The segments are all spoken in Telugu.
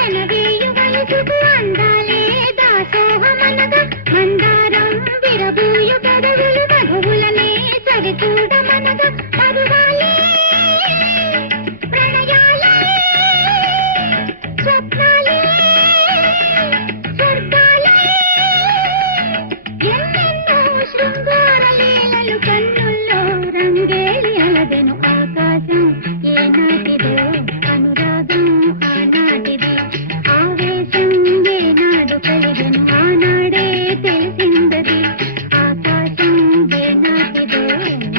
చెనవేయు వయసుకు అందాలే దాసోహమనగా మందారం విరబూయు పెదవులు మధువులనే సరిచూడమనగా పరువాలే ప్రణయాలే స్వప్నాలే స్వర్గాలే ఎన్నెన్నో శృంగార లీలలు కన్నుల్లో రంగేలి అలదెను ఆకాశం ఏనాటిదో అనురాగం ఆనాటిది ఆవేశం ఏనాడు కలిగెను ఆనాడే తెలిసిందది ఆకాశం ఏనాటిదో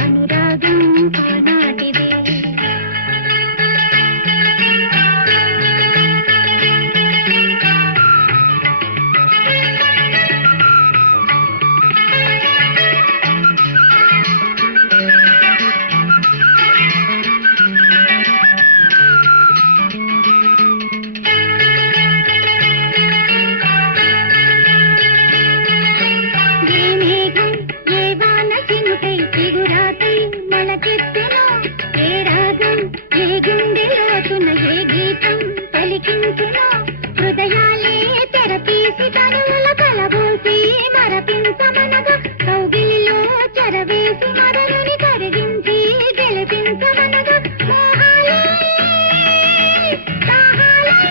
అనురాగం ఆనాటిది ఏ మేఘం ఏ వాన చినుకై చిగురాకై మొలకెత్తెనో ఏ రాగం ఏ గుండె లోతున ఏ గీతం పలికించెనో హృదయాలే తెరపీసి కనుల కలబోసి మరపించమనగా కౌగిలిలో చెరవేసి మరలుని